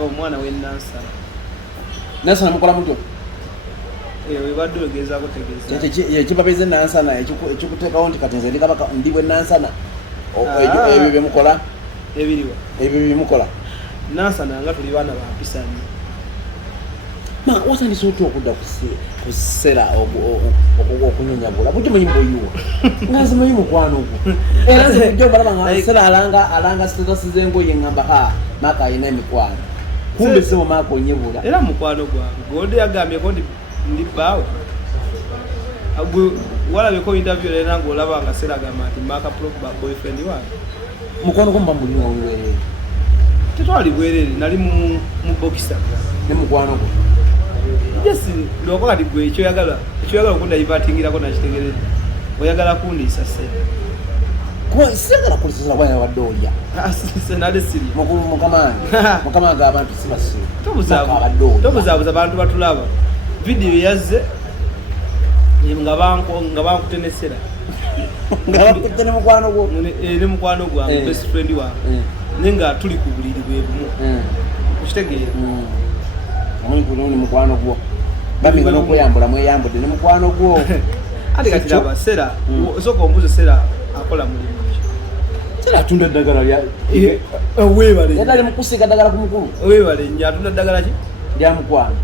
omwana w'ennansala nansana mukola mutyo webadde ogezaako tegeeza ekibabeze nansana ekikuteekawo nti kati nze ndikabaka ndibwe nansana ebyo byemukola ebiriwa ebyo byemukola nansana nga tuli baana bampisa nnyo watandise otya okudda ku ssera okunyonyagula buti muyimu oyiwa nga nze muyimu mukwano ogwo era nze jo balaba nga ssera alanga sitatasi z'engoye ngamba maaka alina emikwano kumbe sebo maaka onyebula era mukwano gwange gondi yagambyeko ndi bbaawe walabyeko interview lera ngaolaba nga ssera agamba nti maaka boyfriend wange mukwano gwo mba mulimu owiwerere tetwali bwerere nali mu bokisa ne mukwano gwo jesi lwoko kati gwe ekyoyagala okundayivatingirako nakitegereza oyagala kundiisa ssente kuba sigala kulisasa bwana wadde olya nale siri mukamange abantu sibasiru tobuzaabuza abantu batulaba vidiyo yazze nga bankutenesera nga bakutte ne mukwano gwo ne mukwano gwange best friend wange naye nga tuli ku buliri bwe bumu okitegeera ni mukwano gwo baminga n'okweyambula mweyambudde ne mukwano gwo ati kati laba sera osooka ombuuza sera akola mulimu sera atunda eddagala weebale yadali mukusiika ddagala ku mukulu weebale nnyo atunda ddagala ki lya mukwano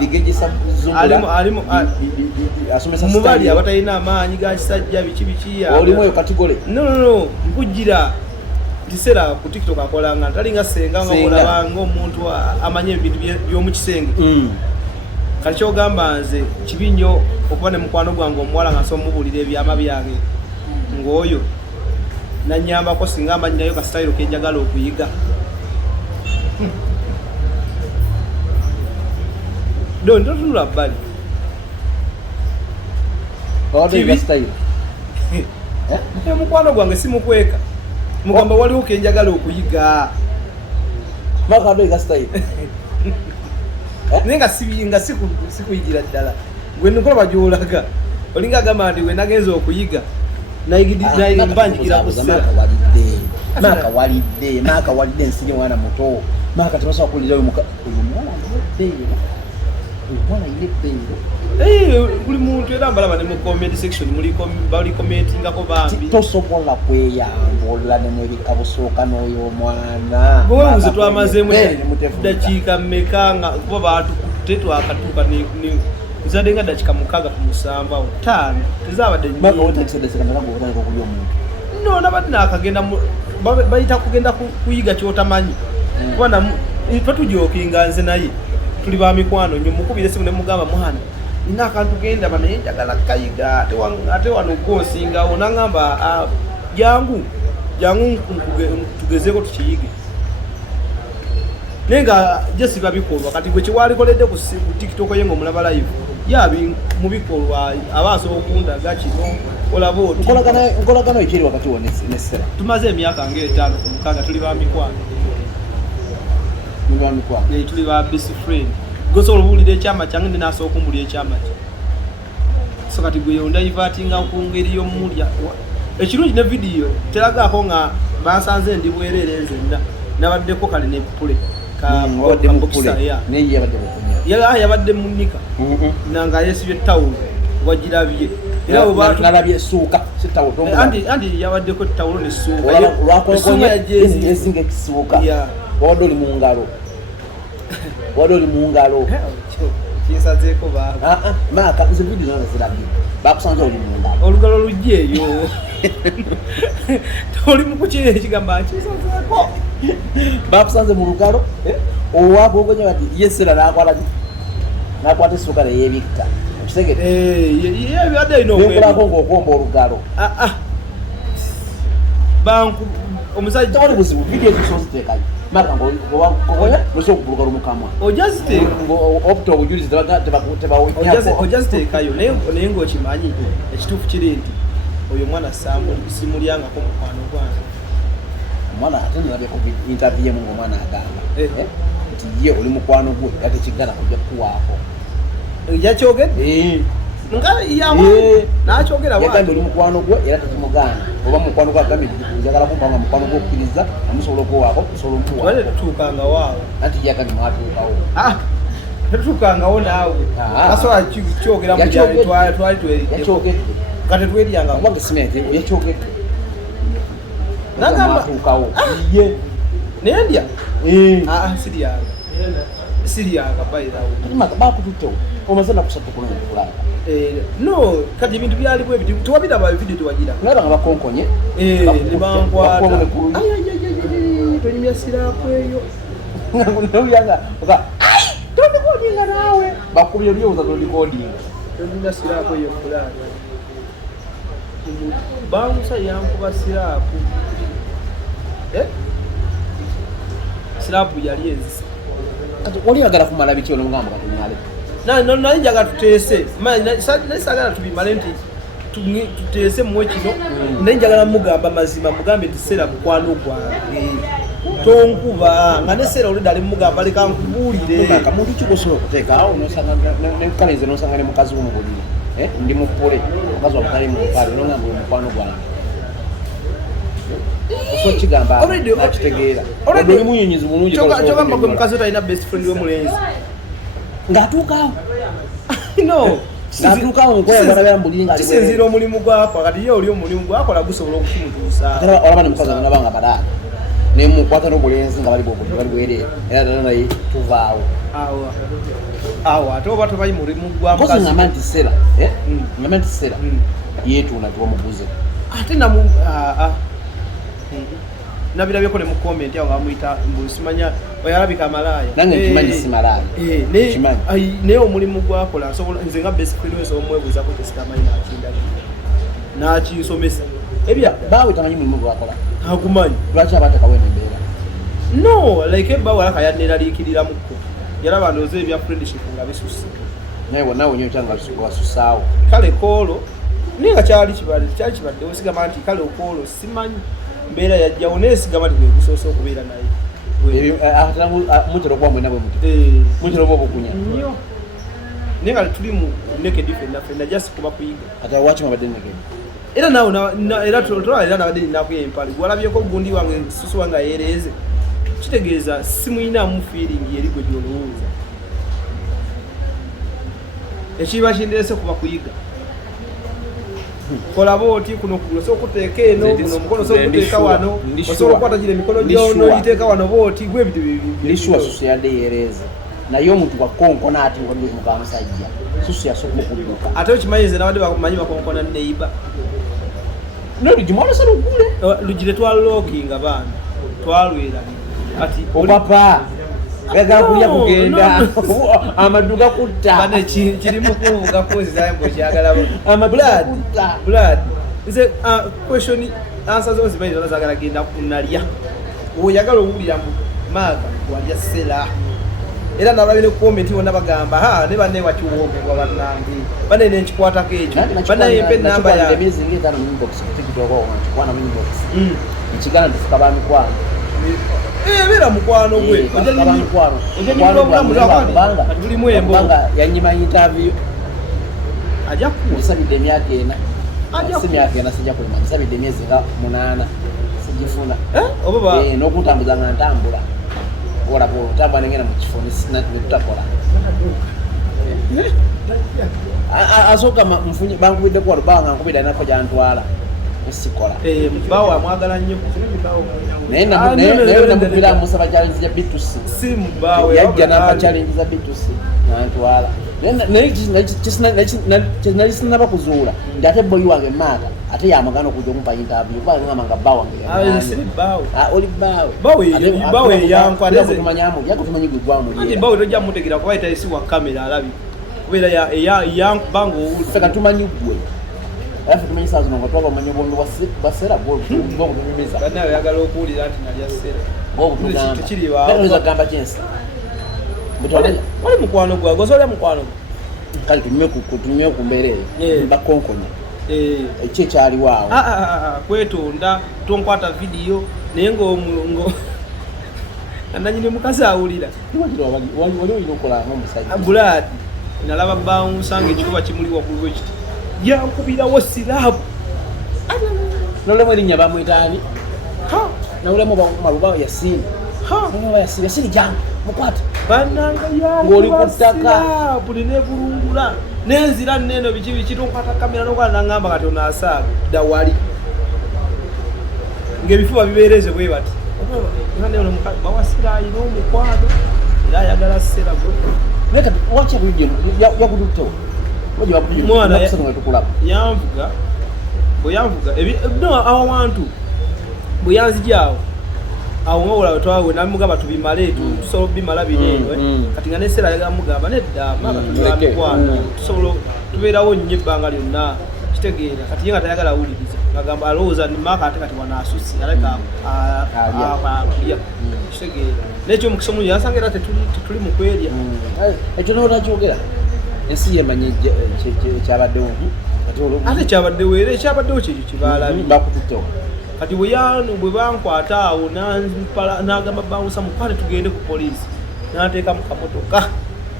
ligejesa asomesa mubali abatalina amaanyi ga kisajja biki olimu eyo katigole no nkujjira tisera ku TikTok akolanga talinga senga ngolabanga omuntu amanye ebintu by'omu kisenge kali kyogamba nze kibi nnyo okuba ne mukwano gwange omuwala nga so mubulira ebyama byange ng'oyo nanyambako singa amanyinayo kasitayiro kenjagala okuyiga ntotunula bbali mukwano gwange simukweka mugamba waliwo kenjagala okuyiga naye nga sikuyigira ddala gwe nikola bagyolaga olinga agamba nti we nagenza okuyiga banjigira kusera maaka walidde nsiri mwana muto maaka tebasobola kuwulira oyo mwana ayina ebbeero buli muntu era mbalaba ne mu comment section bali commentingako bambi tosobola kweyambula nemebika busooka n'oyo omwana bwewebuze twamazeemu dakiika mmeka nga kuba batukutte twakatuuka nzadde nga dakiika 6 ku 7 5 tezabadde no nabadde nakagenda bayita kugenda kuyiga kyotamanyi kuba tatujokinga nze naye tuli ba mikwano nnyo mukubire simu ne mugamba mwana nina akantu genda naye njagala kayiga ate wano gwosingawo nangamba jangu tugezeeko tukiyige naye nga jesiba bikolwa kati gwe kiwalikoledde ku TikTok ye ngaomulaba live yabi mu bikolwa aba asobola okundaga kino olaba oti nkolagano ekiri wakati wo nesera tumaze emyaka nga 5 ku 6 tuli ba mikwano tuli ba best friend gosobola obuwulira ekyama kyange ndi nasooka okumbulira ekyama kye so kati gwe yondayivatinga ku ngeri y'omulya ekirungi ne vidiyo teragaako nga bansanze ndi bwerere nzenna nabaddeko kale nepule yabadde munika nanga yesibye tawulo wagirabye era nalabye essuuka anti yabaddeko tawulo nessuuka ezinga ekisuuka wadde oli mu ngalo kinsazeeko maaka nze vidiyo nazo zirabye bakusanze oli mu ngalo olugalo lujja eyo toli mukukiri ekigamba kinsazeeko bakusanze mu lugalo owagogonya bati yesera nakwata essuuka neyebikka okitegeebyadde alinaokulako ngaokwomba olugalo omusajja tewali buzibu vidiyo zisoziteekayo maka ngogonya nosobola okubuluka lumukamwa opta obujulizi ojaziteekayo naye ngaokimanyi ekituufu kiri nti oyo mwana simulyangako mukwano gwange omwana ate nalabyeko interview emu ngaomwana agamba nti ye oli mukwano gwe ate kigana kujja kukuwaako yakyogedde nakyogera yagambye oli mukwano gwe era tekimugaana oba mukwano gwa gambi njagala kumpa nga mukwano gw'okkiriza amusobola okuwaako osobola omuwa wale tutukanga waawo anti yaga nimwatuukawo tetutukangawo naawe asobola kyogera mu gyali twali tweridde yakyogedde kati tweryanga kubanga simenti yakyogedde nagamba mwatuukawo ye nendya siryanga bayirawo maka bakututtewo omaze nakusatu kulonda kulaba no kati ebintu byaliwo ebiti tewabiraba evidiyo tewagira naye banga bakonkonye nebankwata tonyumya siraapu eyo nauyanga tolikodinga naawe bakubye byowuza tolikodinga tonyumya siraapu eyo kulaba bangusa yankuba siraapu siraapu yali enzisa kati oli yagala kumala biki olomugamba katunyale naye njaga tuteese naye sagala tubimale nti tuteese muwe kino naye njagala mugamba mazima mugambe nti Sera mukwano gwange tonkuba nga ne Sera olida ali mugamba leka nkubuulire muntu kikosobola okuteekaawo nekalenze nosanga ne mukazi womubulire ndi mupule mukazi wakutali mukale olongamba mukwano gwange okigamba akitegeera oli munyonyizi mulungi kyogamba gwe mukazi talina best friend w'omulenzi ng'atuukaawo no ng'atuukaawo mukola mbulire nga kisinziira omulimu gwakola kati ye oli omulimu gwakola gusobola okukumutuusa olaba ne mukazi alina banga badaala ne mukwata n'obulenzi nga bali bwereere era dala naye tuvaawo awo ate oba tobayi mulimu gwamukazi ngamba nti Sera ngamba nti Sera yeetuuna tiwamuguze ate nabirabyeko ne mu comment awo nga bamuyita mbusimanya oyalabika malaaya nange nkimanyi si malaaya naye omulimu gwakola nze nga best friend wese omwebuuzako tesikamanyi nakinsomesa baawe tamanyi mulimu gwakola agumanyi lwaki abatekawo embeera no like ebbaawe alaka yaneraliikiriramukko yalaba ndooza ebya friendship nga bisusse naye wonawe nyo kyanga wasusaawo kale koolo naye nga kyali kibaddewo sigamba nti kale okoolo simanyi mbeera yajjawo naye sigamba nti bwegusoose okubeera naye mutera okuba mwena bwe mutera oba obukunya naye nga tuli mu naked fenna just kuba kuyiga ate waki mwabadde naked era nawe era tolabira nabadde ninakuya empale gwalabyeko gundi wange susu wange ayereeze kitegeeza simuyinamu feeling eri gwe gyolowooza ekiba kindeese kuba kuyiga kola booti kuno kugula so okuteeka eno kuno omukono so okuteeka wano osobola okukwata gino emikono gyono giteeka wano booti gwe ebintu lishuwa susu yadde yereeze naye omuntu wakonkona ati nga mukamusajja susu yasooka okudduka ate okimanyize nabadde bamanyi bakonkona neiba nolugimwalesa lugule lugire twalulookinga baana twalwera kati opapa gagala kulya kugenda amaddu gakutta kirimu kuvuga kuzizayo mbokyagala blood nze question answer zona zimanyi zona zagala genda kunalya oyagala owulira mu maaga walya Sera era nalabye ne comment wonna bagamba ne banne wakiwoogwa bannange banne nenkikwatako ekyo bannaye mpe enamba yange nkigana tufuka bamikwano ebeera mukwano gwe tulimu embanga yanyima interview ajja kusabidde emyaka ena si myaka ena sijja kulima nsabidde emyezi nga 8 sijifuna n'okuntambuza nga ntambula olaba otambula nengenda mu kifo netutakola asooka bankubiddeku walubaa nga nkubidde nako gyantwala nesikola bawo amwagala nnyo naye namubira amusaba challenge ya bitusi yajja napa challenge za bitusi nantwala naye sinaba kuzuula nti ate boyi wange maaka ate yamagana okujja okumpa interview kubanga nga bba wange oli bawe yakutumanyi gwe gwamuli bawe tojja mutegeera kuba etaisi wa kamera alabi kubeera yankubanga owulfe katumanyi gwe alafu tumanyi saa zino nga twaba omanyi obwombi bwa Sera bwokutunyumiza bannawe oyagala okuwulira nti nalya Sera tekiriwaaoza kugamba kyensi wali mukwano gwa goza olya mukwano kale tunyume ku mbeera eyo bakonkonya eki ekyaliwaawo kwetonda tonkwata vidiyo naye nanyini mukazi awulira wali olina okolanga omusajja buladi nalaba bawunsanga ekikuba kimuli waggulu wekiti yankubirawo siraapu nolemu erinnya bamwitaani nawulemu maluba Yasini Yasini jangu mukwata bannanga ng'oli ku ttaka buli nebulungula n'enzira nneeno biki tonkwata kamera nokwala nangamba kati onaasaaga dda wali ng'ebifuba bibeereze bwe bati bawasira ayina omukwano era ayagala sera waki yakuduttewo mwana yanvuga bweyanvuga awo wantu bwe yanzijaawo awo ngawula twawe namugamba tubimale tusobola bimala bineeno kati nga nesera ayagala mugamba nedda maka tubyamikwano tusobola tubeerawo nnyo ebbanga lyonna kitegeera kati ye nga tayagala awuliriza agamba alowooza nimaka ate kati wanaasusi aleka akulya kitegeera nekyo omukisa omungi yasanga era tetuli mu kwerya ekyo notakyogera ensi yemanye kyabaddewo ate kyabaddewo era ekyabaddewo kyekyo kibalabye bakututtewo kati bwe bankwata awo n'agamba bawusa mukwate tugende ku poliisi n'ateeka mu kamotoka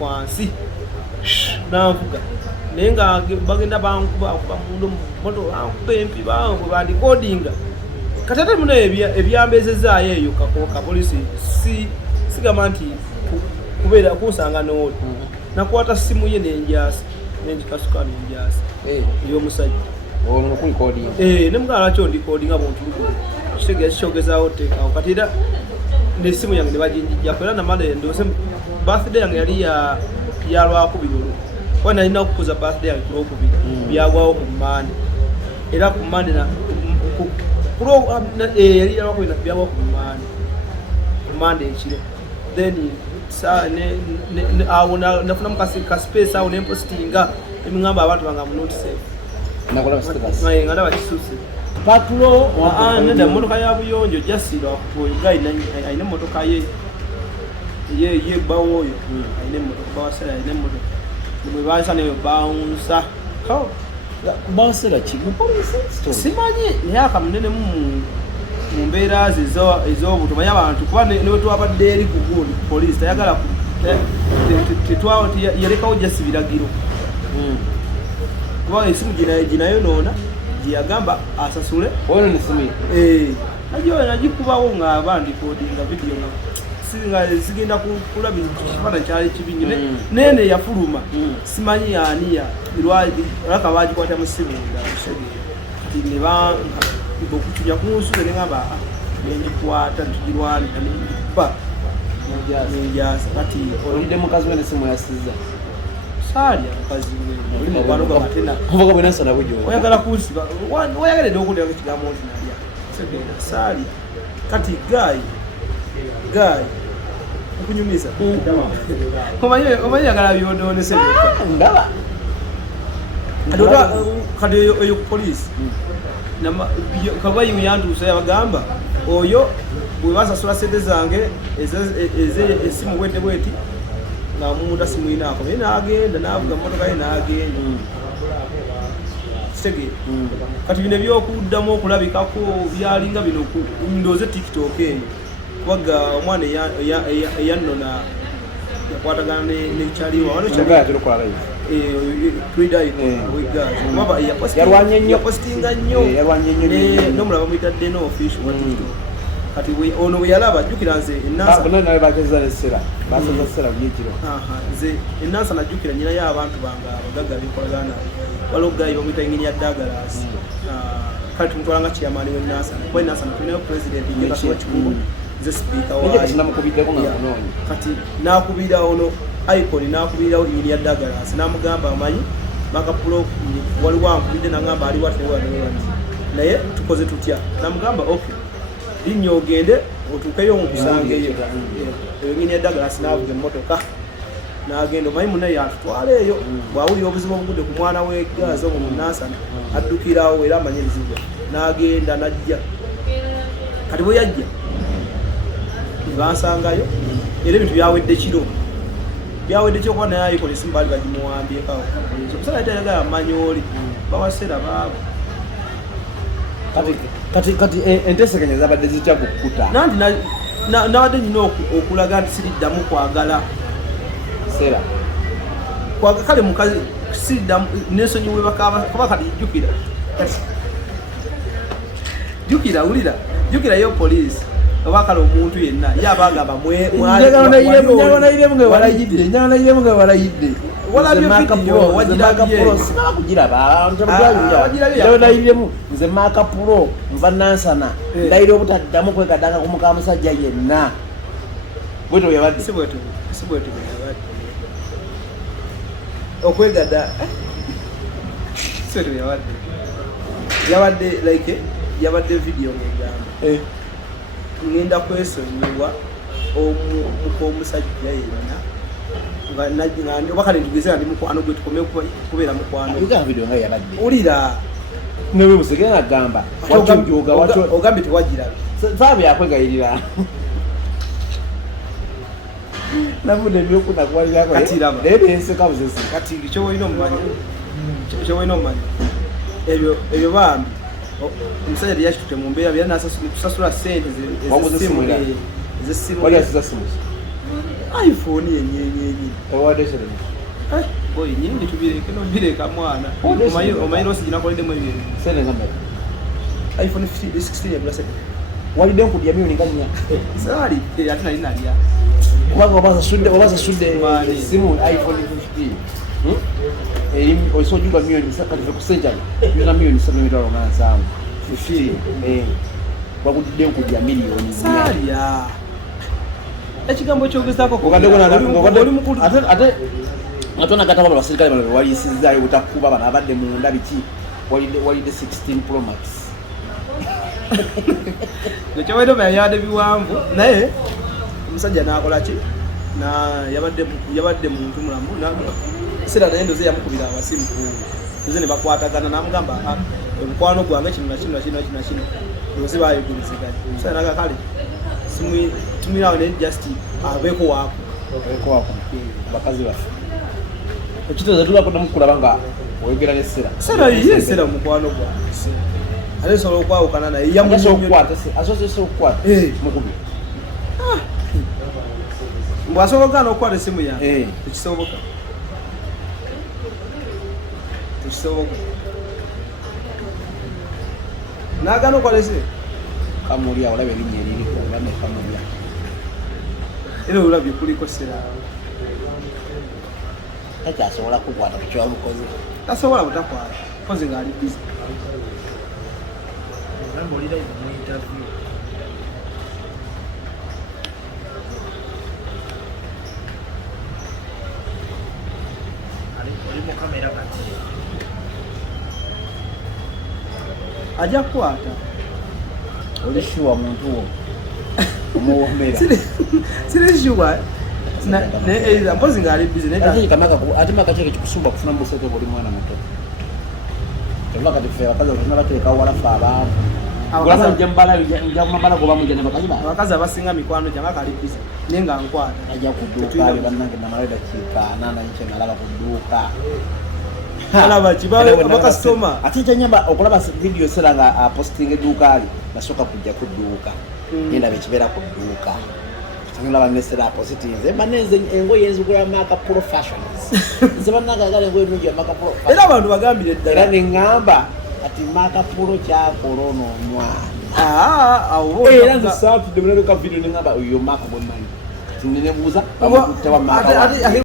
wansi n'anvuga naye nga bagenda bankuba mundu mumoto bankuba empi bwe bandikodinga kati ate muno ebyambezezaayo eyo kapoliisi sigamba nti kubeera kunsanga n'oli nakwata simu ye nenjasa nenjikasuka nenjasa ey'omusajja nemugala lwaki ondikodinga bontulugude kitegeera kikyogezaawo teekawo kati era nesimu yange nebaginjijjako era namale ndose birthday yange yali ya lwakubiri olwo kuba nalina okukuza birthday yange kulwokubiri byagwawo ku mmande era ku mmande yali yalwakubiri byagwawo ku mmande ekiro then awo nafunamu kaspace awo nempositinga emingamba abantu banga munotisafe nga ndaba kisuse patulo nedda emmotoka ya buyonjo jasira wakupoiga alina emmotoka ye bbawo oyo alina emmotoka bawasera alina emmotoka bwe bansa neyo bawunsa bawasera ki simanyi naye akamunene mu mbeera ze ez'obuto manyi abantu kuba newetwabadde eri ku poliisi tayagala yalekawo jasi biragiro kuba esimu ginayonoona gyeyagamba asasule nagikubawo nga abandikodinga vidiyo nga zigenda kulaba kifaananyi kyali kibi nnyo nene yafuluma simanyi yaaniya lwaka bagikwata mu simu ndala okucunya kunsuze nengamba nengikwata ntugirwanika nengiba nenjasa kati olidde mukazi wene simu yasiza salya mukazi oli mukwano gwa matena kuvuga bwe nasana bujo oyagala kunsiba wayagalede okundeka ekigambo nti nalya segenda salya kati gayi okunyumiza omanyi yagala byononese ndaba kati eyo ku poliisi kabayi yantuusa yabagamba oyo bwe basasula sente zange esimu bwete bweti nga mumuntu asimuyinaako naye n'agenda n'avuga mmotoka ye n'agenda kitegeera kati bino ebyokuddamu okulabikako byalinga bino ndooze tiktok eyo kubaga omwana eyannona yakwatagana nekyaliwa yapositinga nnyo nomulaba mwitadde noofisho wa tiktok kati ono bwe yalaba ajjukira nze nze enansa najjukira nyinayo abantu bange abagagga benkolagana waliwo gayi bamwita engeri ya Douglas kale tumutwalanga kiyamaani w'ennansana kuba ennansana tulinayo pulezidenti ngekasoba kikungo nze sipiika kati nakubira ono icon nakubirawo engeri ya Douglas namugamba amanyi makapulo waliwo ankubidde nagamba ali wati naye tukoze tutya namugamba okay linnya ogende otuukeyo omukusangeyo engeri ya Douglas navuga emmotoka n'agenda omanyi munne yatutwala eyo bwawulira obuzibu obugudde ku mwana w'eggazi omwo munansana addukirawo era amanye ebizibu n'agenda najja kati bwe yajja nebansangayo era ebintu byawedde kyokuba naye ayikola esimu baali bagimuwambyekawo okusala yate ayagala amanyoli bawasera baabo kati entesekenya zabadde zitya kukuta nanti nabadde nyina okulaga nti siriddamu kwagala sera kale mukazi siriddamu nensonyiwe bakaba kati jjukira jukira yo police abakala omuntu yenna yabagamba nze Maka Pro nva Nansana ndayira obutaddamu kwegadanga ku muka musajja yenna bweto yabadde okwegada yabadde video ngegamba ngenda kwesonyiwa omusajja yenna bakale tugeze ndi mukwano gwe tukome kubeera mukwano ulira newe busegera nagamba ogambye tewagirabye faabe yakwegayirira navude byokunakwalirakoenseka buzesi kati kyowolina omumanyi ebyo bambi omusajja teyakitute mu mbeera byera nakusasula sente ezessimu iphone yenyenyenyi nyingi tubireke nobireka mwana omanyira osijinakoleddemu ebintu iphone 16 yagula sente walidde nkudya milioni nga 4 saali ate nali nalya kubanga obasasudde esimu iphone 15 osojuga milioni kative ku senjali yona milioni 7.7 bagudde nkudya milioni salya ekigambo kyogezako ate nakataba abasirikale bano bewalisizzaayo butakuba bano abadde munda biki walidde 16 Pro Max ekyowaidoma yayade biwanvu naye omusajja nakola ki yabadde muntu mulamu sera naye ndoze yamukubira abasimu nze ne bakwatagana namugamba omukwano gwange kino ndoze bayogerezeganya omusajja naga kale tumirawo naye just abeeko waako bakazi baffe ekitezo tulakoda mukulaba nga oyogera ne sera mukwano gwange ate nsobola okwawukana naye asosese okukwata mukubi mbw asobola n'okukwata esimu yange tekisoboka nagana okwata esimu kamulya olaba erinnya eririko olame kamulya era olabye kuliko sera takyasobola kukwata kukyomukozi tasobola butakwata kozi ngaali busy ajja kukwata olishuwa muntu wo omuwomera sirishuwa mpozi ngaali busy ate makakyeke kikusumba kufuna mubusete buli mwana muto kyova kati fe abakazi batuna batereka walafe abakazi abasinga mikwano gyange akali busy naye nga nkwata ajja kuduuka be bannange namala dakiika 8 nalaba ku dduuka alaba bakasitoma ate kyanyamba okulaba video sera nga aposting edduuka li nasooka kujja ku dduuka genda bekibeera ku dduuka olaba nesera aposting nze banenze engoye enzigula Maka Pro Fashions nze bannagagala engoye nungi ya Maka Pro era abantu bagambire ddala era neŋŋamba ati Maka Pro kyakola ono omwana era nze saatudde munaleka video neŋŋamba oyo Maka bwemanyi tinenebuuza tewa Maka